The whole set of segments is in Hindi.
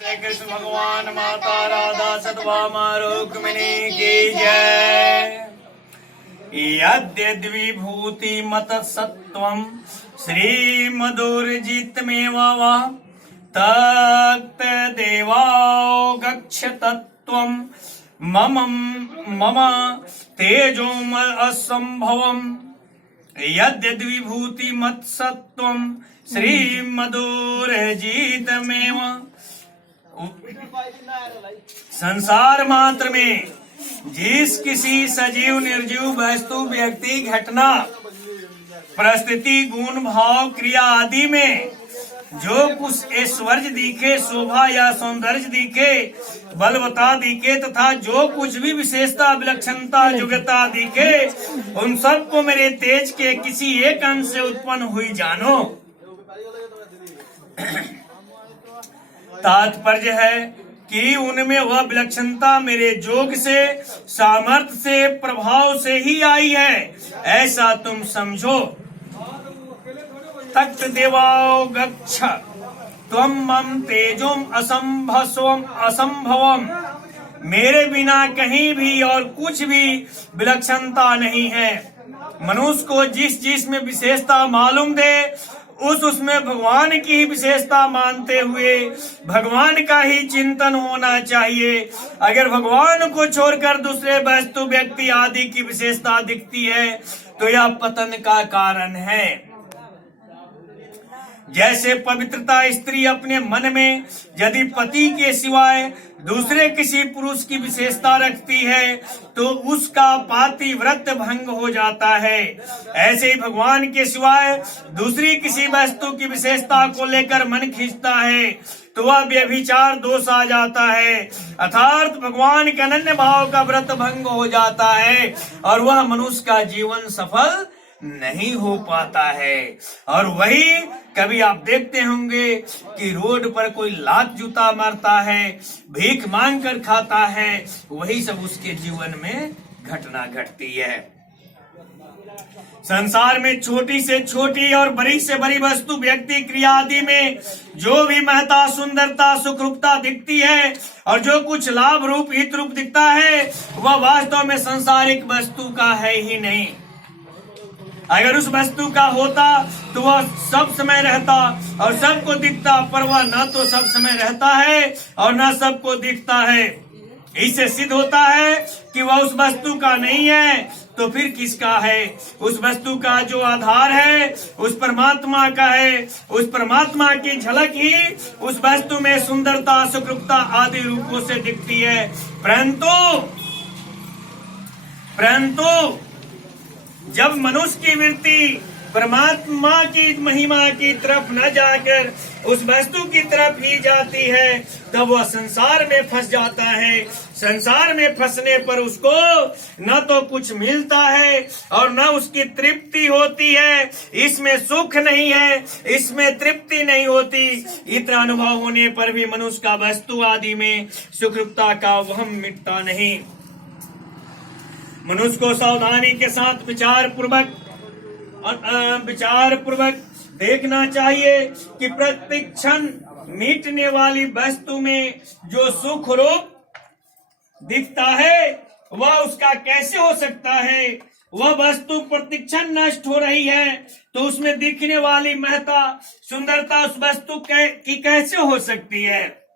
जय कृष्ण भगवान माता राधा सतभामा रुक्मिणी की जय। यद्यद्विभूति मत सत्वं श्रीमदुर्जितमेव वा तत् देवाओ गच्छ तत्त्वं मम तेजोम असंभवम्। यद्यद्विभूति मत सत्वं श्रीमदुर्जितमेव। संसार मात्र में जिस किसी सजीव निर्जीव वस्तु व्यक्ति घटना परिस्थिति गुण भाव क्रिया आदि में जो कुछ ऐश्वर्य दिखे शोभा या सौंदर्य दिखे बलवता दिखे तथा जो कुछ भी विशेषता विलक्षणता योग्यता दिखे उन सबको मेरे तेज के किसी एक अंश से उत्पन्न हुई जानो। तात्पर्य है कि उनमें वह विलक्षणता मेरे जोग से सामर्थ्य से प्रभाव से ही आई है, ऐसा तुम समझो। तक्त देवाओ गच्छ त्वं मम तेजोम असंभवम। मेरे बिना कहीं भी और कुछ भी विलक्षणता नहीं है। मनुष्य को जिस जिस में विशेषता मालूम दे उसमें भगवान की ही विशेषता मानते हुए भगवान का ही चिंतन होना चाहिए। अगर भगवान को छोड़कर दूसरे वस्तु व्यक्ति आदि की विशेषता दिखती है तो यह पतन का कारण है। जैसे पवित्रता स्त्री अपने मन में यदि पति के सिवाय दूसरे किसी पुरुष की विशेषता रखती है तो उसका पातिव्रत्य भंग हो जाता है, ऐसे ही भगवान के सिवाय दूसरी किसी वस्तु की विशेषता को लेकर मन खींचता है तो वह व्यभिचार दोष आ जाता है, अर्थात भगवान के अनन्य भाव का व्रत भंग हो जाता है और वह मनुष्य का जीवन सफल नहीं हो पाता है। और वही कभी आप देखते होंगे कि रोड पर कोई लात जूता मारता है, भीख मांग कर खाता है, वही सब उसके जीवन में घटना घटती है। संसार में छोटी से छोटी और बड़ी से बड़ी वस्तु व्यक्ति क्रिया आदि में जो भी महत्ता सुंदरता सुखरूपता दिखती है और जो कुछ लाभ रूप हित रूप दिखता है वह वास्तव में सांसारिक वस्तु का है ही नहीं। अगर उस वस्तु का होता तो वह सब समय रहता और सबको दिखता, पर वह न तो सब समय रहता है और न सबको दिखता है। इससे सिद्ध होता है कि वह उस वस्तु का नहीं है तो फिर किसका है? उस वस्तु का जो आधार है उस परमात्मा का है। उस परमात्मा की झलक ही उस वस्तु में सुंदरता सुखरूपता आदि रूपों से दिखती है। परंतु जब मनुष्य की वृत्ति परमात्मा की महिमा की तरफ न जाकर उस वस्तु की तरफ ही जाती है तब वह संसार में फंस जाता है। संसार में फंसने पर उसको न तो कुछ मिलता है और न उसकी तृप्ति होती है। इसमें सुख नहीं है, इसमें तृप्ति नहीं होती। इतना अनुभव होने पर भी मनुष्य का वस्तु आदि में सुखरूपता का वहम मिटता नहीं। मनुष्य को सावधानी के साथ विचार पूर्वक देखना चाहिए कि प्रत्येक क्षण मिटने वाली वस्तु में जो सुख रूप दिखता है वह उसका कैसे हो सकता है? वह वस्तु प्रतिक्षण नष्ट हो रही है तो उसमें दिखने वाली महत्ता सुंदरता उस वस्तु की कैसे हो सकती है?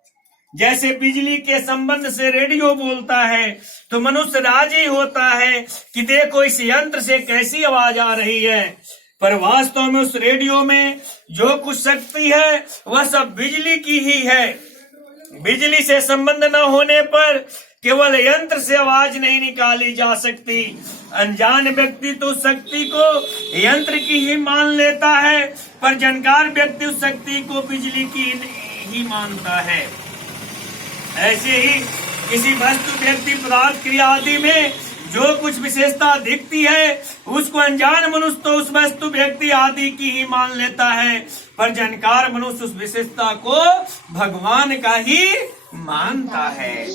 जैसे बिजली के संबंध से रेडियो बोलता है तो मनुष्य राजी होता है कि देखो इस यंत्र से कैसी आवाज आ रही है, पर वास्तव में उस रेडियो में जो कुछ शक्ति है वह सब बिजली की ही है। बिजली से संबंध न होने पर केवल यंत्र से आवाज नहीं निकाली जा सकती। अनजान व्यक्ति तो शक्ति को यंत्र की ही मान लेता है, पर जानकार व्यक्ति उस शक्ति को बिजली की ही मानता है। ऐसे ही किसी वस्तु व्यक्ति पदार्थ क्रिया आदि में जो कुछ विशेषता दिखती है उसको अनजान मनुष्य तो उस वस्तु व्यक्ति आदि की ही मान लेता है, पर जानकार मनुष्य उस विशेषता को भगवान का ही मानता है।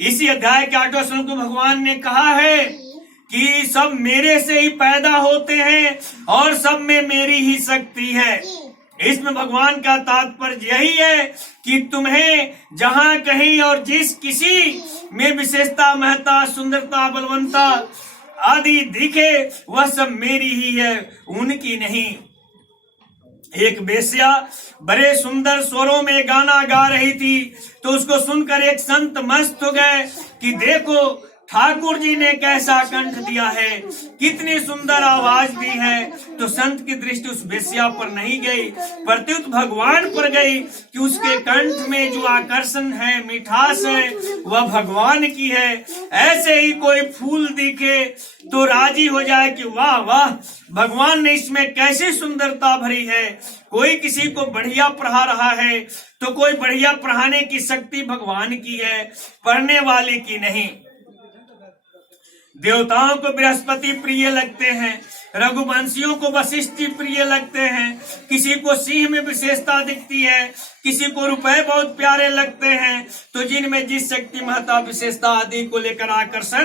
इसी अध्याय के 8वें श्लोक में भगवान ने कहा है कि सब मेरे से ही पैदा होते हैं और सब में मेरी ही शक्ति है। इसमें भगवान का तात्पर्य यही है कि तुम्हें जहां कहीं और जिस किसी में विशेषता, महत्ता, सुंदरता, बलवंता आदि दिखे वह सब मेरी ही है, उनकी नहीं। एक वेश्या बड़े सुंदर स्वरों में गाना गा रही थी, तो उसको सुनकर एक संत मस्त हो गए कि देखो ठाकुर जी ने कैसा कंठ दिया है, कितनी सुंदर आवाज दी है। तो संत की दृष्टि उस वेश्या पर नहीं गई, प्रत्युत भगवान पर गई कि उसके कंठ में जो आकर्षण है, मिठास है, वह भगवान की है। ऐसे ही कोई फूल दिखे तो राजी हो जाए कि वाह वाह, भगवान ने इसमें कैसी सुंदरता भरी है। कोई किसी को बढ़िया पढ़ा रहा है तो कोई बढ़िया पढ़ाने की शक्ति भगवान की है, पढ़ने वाले की नहीं। देवताओं को बृहस्पति प्रिय लगते हैं, रघुवंशियों को वशिष्ठ जी प्रिय लगते हैं, किसी को सिंह में विशेषता दिखती है, किसी को रुपए बहुत प्यारे लगते हैं। तो जिनमें जिस शक्ति, महत्ता, विशेषता आदि को लेकर आकर्षण,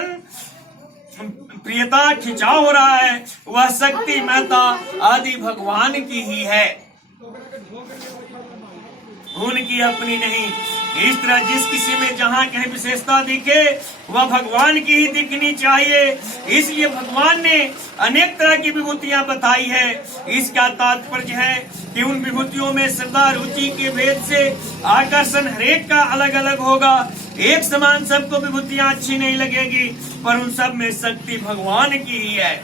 प्रियता, खिंचाव हो रहा है, वह शक्ति, महत्ता आदि भगवान की ही है, उनकी अपनी नहीं। इस तरह जिस किसी में जहां कहीं विशेषता दिखे वह भगवान की ही दिखनी चाहिए। इसलिए भगवान ने अनेक तरह की विभूतियां बताई है। इसका तात्पर्य है कि उन विभूतियों में श्रद्धा, रुचि के भेद से आकर्षण हरेक का अलग अलग होगा। एक समान सबको विभूतियां अच्छी नहीं लगेगी, पर उन सब में शक्ति भगवान की ही है।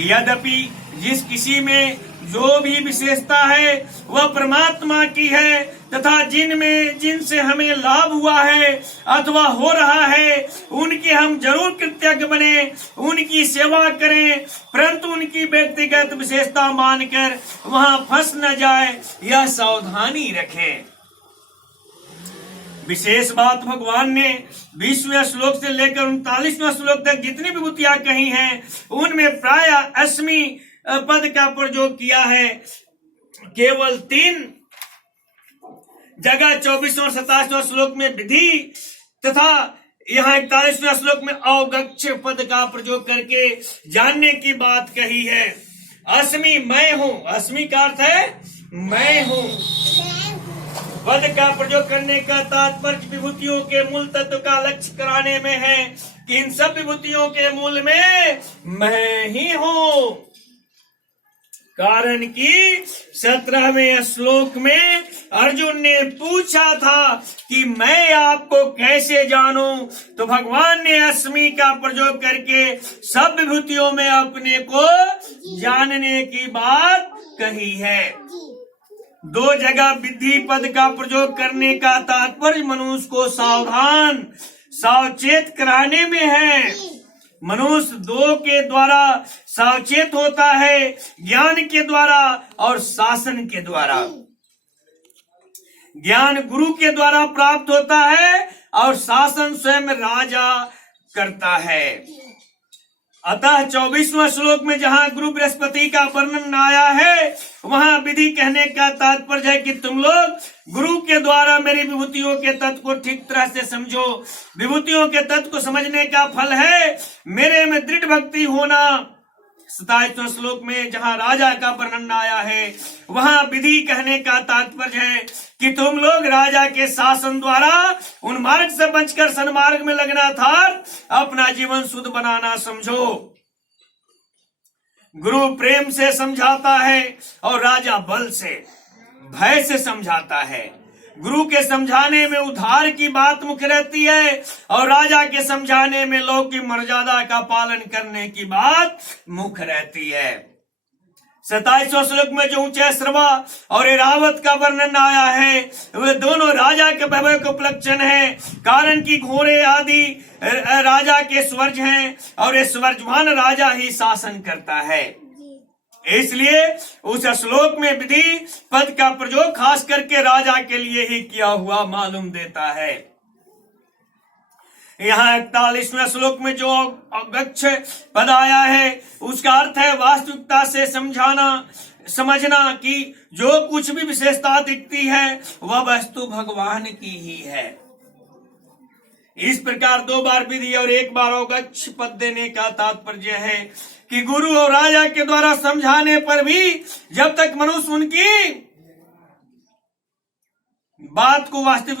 यद्यपि जिस किसी में जो भी विशेषता है वह परमात्मा की है, तथा जिनसे हमें लाभ हुआ है अथवा हो रहा है उनके हम जरूर कृतज्ञ बने, उनकी सेवा करें, परंतु उनकी व्यक्तिगत विशेषता मानकर वहां फंस न जाए, यह सावधानी रखें। विशेष बात भगवान ने 20वें श्लोक से लेकर 39वें श्लोक तक जितनी विभूतियां कही हैं उनमें प्राय 80 पद का प्रयोग किया है। केवल 3 जगह 24वें और 27वें श्लोक में विधि तथा यहाँ 41वें श्लोक में अवगच्छ पद का प्रयोग करके जानने की बात कही है। अस्मि मैं हूं, अस्मि का अर्थ है मैं हूं। पद का प्रयोग करने का तात्पर्य विभूतियों के मूल तत्व का लक्ष्य कराने में है कि इन सब विभूतियों के मूल में मैं ही हूं। कारण कि 17वें श्लोक में अर्जुन ने पूछा था कि मैं आपको कैसे जानूं, तो भगवान ने अस्मि का प्रयोग करके सब विभूतियों में अपने को जानने की बात कही है। 2 जगह विधि पद का प्रयोग करने का तात्पर्य मनुष्य को सावधान, सावचेत कराने में है। मनुष्य 2 के द्वारा सावचेत होता है, ज्ञान के द्वारा और शासन के द्वारा। ज्ञान गुरु के द्वारा प्राप्त होता है और शासन स्वयं राजा करता है। अतः 24वें श्लोक में जहां गुरु बृहस्पति का वर्णन आया है वहां विधि कहने का तात्पर्य है कि तुम लोग गुरु के द्वारा मेरी विभूतियों के तत्व को ठीक तरह से समझो। विभूतियों के तत्व को समझने का फल है मेरे में दृढ़ भक्ति होना। 27वें श्लोक में जहां राजा का वर्णन आया है वहां विधि कहने का तात्पर्य है कि तुम लोग राजा के शासन द्वारा उन मार्ग से बचकर सन्मार्ग में लगना था, अपना जीवन शुद्ध बनाना समझो। गुरु प्रेम से समझाता है और राजा बल से, भय से समझाता है। गुरु के समझाने में उद्धार की बात मुख्य रहती है और राजा के समझाने में लोक की मर्यादा का पालन करने की बात मुख्य रहती है। 27वें श्लोक में जो ऊंचे श्रवा और ऐरावत का वर्णन आया है वे दोनों राजा के वैभव के उपलक्षण है। कारण कि घोड़े आदि राजा के स्वर्ज हैं और ये स्वर्जवान राजा ही शासन करता है। इसलिए उस श्लोक में विधि पद का प्रयोग खास करके राजा के लिए ही किया हुआ मालूम देता है। यहाँ 41वें श्लोक में जो अगच्छ पद आया है उसका अर्थ है वास्तविकता से समझना कि जो कुछ भी विशेषता दिखती है वह वस्तु भगवान की ही है। इस प्रकार 2 बार विधि और 1 बार अवगच्छ पद देने का तात्पर्य है कि गुरु और राजा के द्वारा समझाने पर भी जब तक मनुष्य उनकी बात को वास्तविक